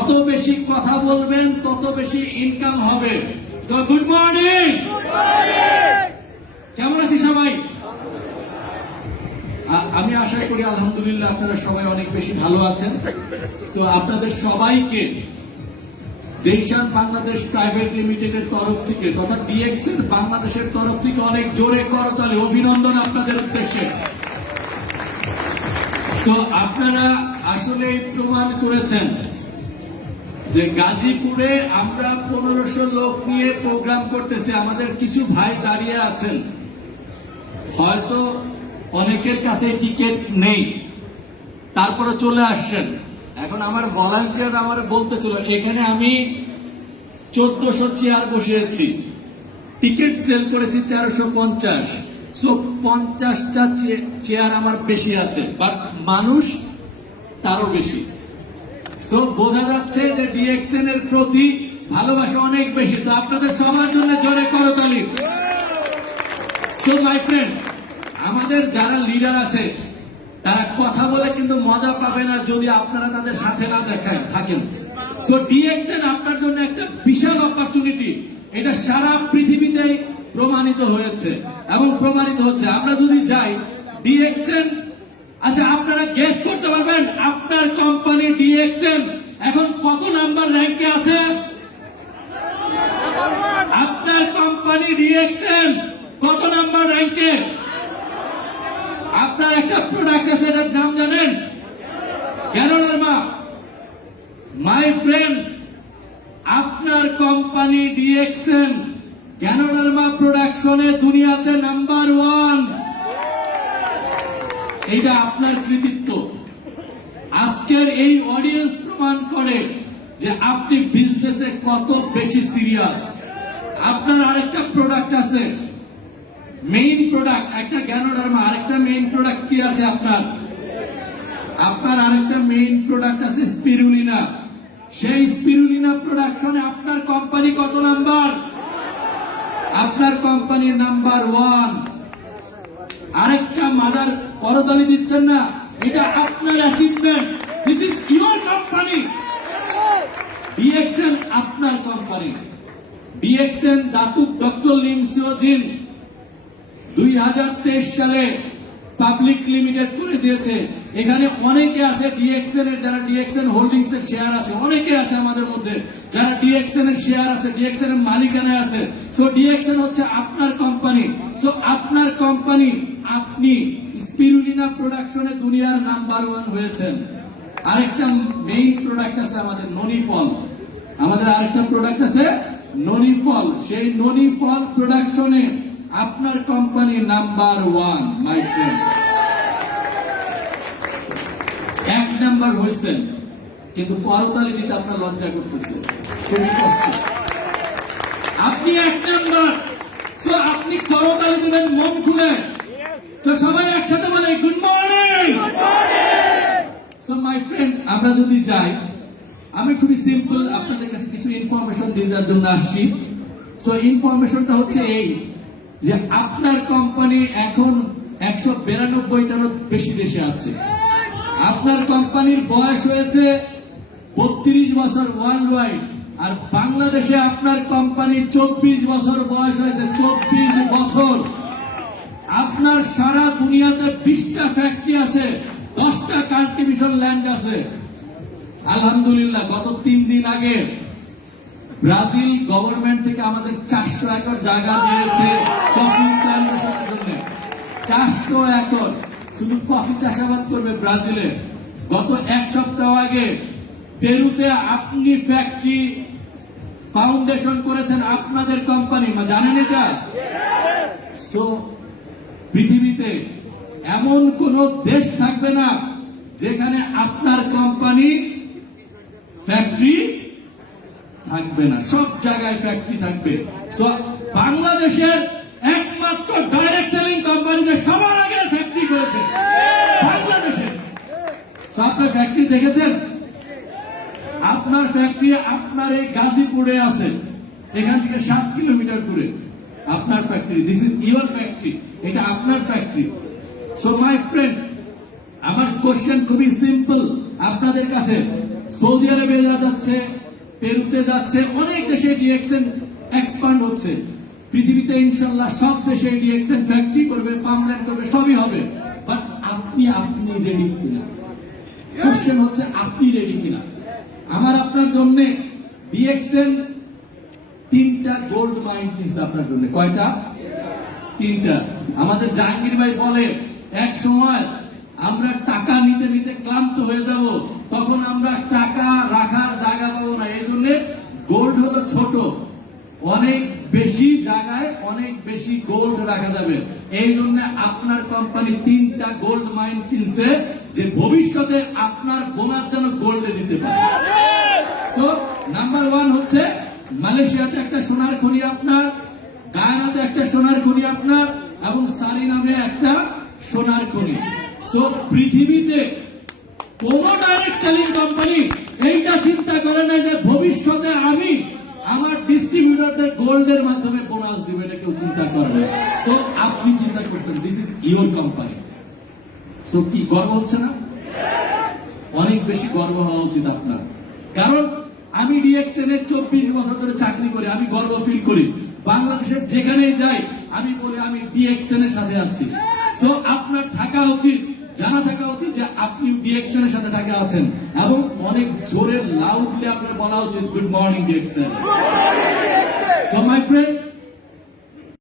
যত বেশি কথা বলবেন তত বেশি ইনকাম হবে। সো গুড মর্নিং কেমন আছি সবাই? আমি আশা করি আলহামদুলিল্লাহ আপনারা সবাই অনেক বেশি ভালো আছেন। সো আপনাদের সবাইকে দেশান বাংলাদেশ প্রাইভেট লিমিটেডের তরফ থেকে তথা ডিএক্সের বাংলাদেশের তরফ থেকে অনেক জোরে করতালে অভিনন্দন আপনাদের উদ্দেশ্যে। সো আপনারা আসলে প্রমাণ করেছেন। যে গাজীপুরে আমরা পনেরোশো লোক নিয়ে প্রোগ্রাম করতেছি, আমাদের কিছু ভাই দাঁড়িয়ে আছেন। হয়তো অনেকের কাছে টিকিট নেই। তারপরে চলে আসছেন। এখন আমার ভলান্টিয়ার আমার বলতেছিল, এখানে আমি চোদ্দশো চেয়ার বসিয়েছি। টিকিট সেল করেছি তেরোশো পঞ্চাশ। সো পঞ্চাশটা চেয়ার আমার বেশি আছে বাট মানুষ তারও বেশি। সো বোঝা যাচ্ছে যে ডিএক্সএন এর প্রতি ভালোবাসা অনেক বেশি। তো আপনাদের সবার জন্য জোরে করতালি সো মাই ফ্রেন্ড আমাদের যারা লিডার আছে, তারা কথা বলে কিন্তু মজা পাবে না যদি আপনারা তাদের সাথে না দেখায়, থাকেন। সো ডিএক্সএন আপনার জন্য একটা বিশাল অপরচুনিটি এটা সারা পৃথিবীতেই প্রমাণিত হয়েছে এবং প্রমাণিত হচ্ছে। আমরা যদি যাই ডিএক্সএন আচ্ছা আপনারা গেস করতে পারবেন আপনার কোম্পানি ডিএক্সএন এখন কত নাম্বার র্যাঙ্কে আছে? আপনার কোম্পানি ডিএক্সএন কত নাম্বার র্যাঙ্কে? আপনার একটা প্রোডাক্ট আছে, এটার নাম জানেন? ক্যারোলার মা। মাই ফ্রেন্ড আপনার কোম্পানি ডিএক্সএন গ্যানোডার্মা প্রোডাকশনে দুনিয়াতে নাম্বার ওয়ান এটা আপনার কৃতিত্ব। আজকের এই অডিয়েন্স প্রমাণ করে যে আপনি বিজনেসে কত বেশি সিরিয়াস আপনার আরেকটা প্রোডাক্ট আছে। মেইন প্রোডাক্ট একটা গ্যানোডার্মা আরেকটা মেইন প্রোডাক্ট কি আছে আপনার? আপনার আরেকটা মেইন প্রোডাক্ট আছে স্পিরুলিনা সেই স্পিরুলিনা প্রোডাকশনে আপনার কোম্পানি কত নাম্বার আপনার কোম্পানির নাম্বার ওয়ান আরেকটা মাদার করতালি দিচ্ছেন না। এটা আপনার achievement this is your company DXN আপনার company DXN Dato doctor Lim Siow Jin দুই হাজার তেইশ সালে পাবলিক লিমিটেড করে দিয়েছে। এখানে অনেকে আছে ডিএক্সএন এর, যারা ডিএক্সএন হোল্ডিংস এর শেয়ার আছে। অনেকে আছে আমাদের মধ্যে যারা ডিএক্সএন এর শেয়ার আছে ডিএক্সএন এর মালিকানায় আছে। সো ডিএক্সএন হচ্ছে আপনার কোম্পানি সো আপনার কোম্পানি আপনি স্পিরুলিনা প্রোডাকশনে দুনিয়ার নাম্বার ওয়ান হয়েছেন। আরেকটা মেইন প্রোডাক্ট আছে আমাদের ননি ফল। আমাদের আরেকটা প্রোডাক্ট আছে ননি ফল। সেই ননি ফল প্রোডাকশনে আপনার company number one my friend এক নাম্বার হয়েছেন কিন্তু করতালি দিতে আপনার লজ্জা করতেছে। আপনি এক নাম্বার সো আপনি করতালি দেবেন, মন খুলে। তো সবাই একসাথে বলে good morning so my friend আমরা যদি যাই, আমি খুবই সিম্পল আপনাদের কাছে কিছু ইনফরমেশন দেওয়ার জন্য আসছি। সো ইনফরমেশনটা হচ্ছে এই যে আপনার কোম্পানি এখন একশো বিরানব্বইটারও বেশি দেশে আছে। আপনার কোম্পানির বয়স হয়েছে বত্রিশ বছর ওয়ার্ল্ড ওয়াইড আর বাংলাদেশে আপনার কোম্পানি চব্বিশ বছর বয়স হয়েছে চব্বিশ বছর। আপনার সারা দুনিয়াতে বিশটা ফ্যাক্টরি আছে। দশটা কাল্টিভেশন ল্যান্ড আছে। আলহামদুলিল্লাহ গত তিন দিন আগে ব্রাজিল গভর্নমেন্ট থেকে আমাদের চারশো একর জায়গা দিয়েছে কফি প্ল্যান্টেশনের জন্য চারশো একর শুধু কফি চাষাবাদ করবে ব্রাজিলে। গত এক সপ্তাহ আগে পেরুতে আপনি ফ্যাক্টরি ফাউন্ডেশন করেছেন আপনাদের কোম্পানি জানেন এটা? সো পৃথিবীতে এমন কোন দেশ থাকবে না যেখানে আপনার কোম্পানি ফ্যাক্টরি থাকবে না, সব জায়গায় ফ্যাক্টরি থাকবে। বাংলাদেশের একমাত্র ডাইরেক্ট সেলিং কোম্পানি যে সবার আগে ফ্যাক্টরি করেছে, বাংলাদেশে। আপনার ফ্যাক্টরি দেখেছেন? আপনার ফ্যাক্টরি আপনার এই গাজীপুরে আছে, এখান থেকে সাত কিলোমিটার দূরে। আপনার factory this is your factory এটা আপনার ফ্যাক্টরি সো মাই ফ্রেন্ড আমার কোশ্চেন খুবই সিম্পল আপনাদের কাছে সৌদি আরবে যাচ্ছে, পেরুতে যাচ্ছে, অনেক দেশে ডিএক্সএন এক্সপান্ড হচ্ছে। পৃথিবীতে ইনশাল্লাহ সব দেশে ডিএক্সএন ফ্যাক্টরি করবে ফার্মল্যান্ড করবে, সবই হবে। বাট আপনি আপনি রেডি কিনা? কোশ্চেন হচ্ছে, আপনি রেডি কিনা? আমার, আপনার জন্য ডিএক্সএন তিনটা গোল্ড মাইন কিনছে আপনার জন্য। কয়টা? তিনটা। আমাদের জাহাঙ্গীর ভাই বলে, এক সময় আমরা টাকা নিতে নিতে ক্লান্ত হয়ে যাব, তখন আমরা টাকা রাখার জায়গা পাবো না। এই জন্য গোল্ড হলো ছোট। অনেক বেশি জায়গায় অনেক বেশি গোল্ড রাখা যাবে। এই জন্য আপনার কোম্পানি তিনটা গোল্ড মাইন কিনছে, যে ভবিষ্যতে আপনার বোনাস যেন গোল্ডে দিতে পারে। সো নাম্বার ওয়ান হচ্ছে মালয়েশিয়াতে একটা সোনার খনি আপনার, গায়ানাতে একটা সোনার খনি আপনার, এবং সারি নামে একটা সোনার খনি। সো পৃথিবীতে কোন ডাইরেক্ট সেলিং কোম্পানি এইটা চিন্তা করে না যে ভবিষ্যতে আমি আমার ডিস্ট্রিবিউটরদের গোল্ডের মাধ্যমে বোনাস দিবে, এটা কেউ চিন্তা করে না। সো আপনি চিন্তা করছেন this is your company so কি গর্ব হচ্ছে না? অনেক বেশি গর্ব হওয়া উচিত আপনার। কারণ আমি ডিএক্সএন এর চব্বিশ বছর ধরে চাকরি করি, আমি গর্ব ফিল করি। বাংলাদেশের যেখানেই যাই, আমি বলি আমি ডিএক্সএন এর সাথে আছি। সো থাকা উচিত জানা থাকা উচিত যে আপনি ডিএক্সএন এর সাথে থাকা আছেন। এবং অনেক জোরে লাউডলি আপনার বলা উচিত good morning DXN so my friend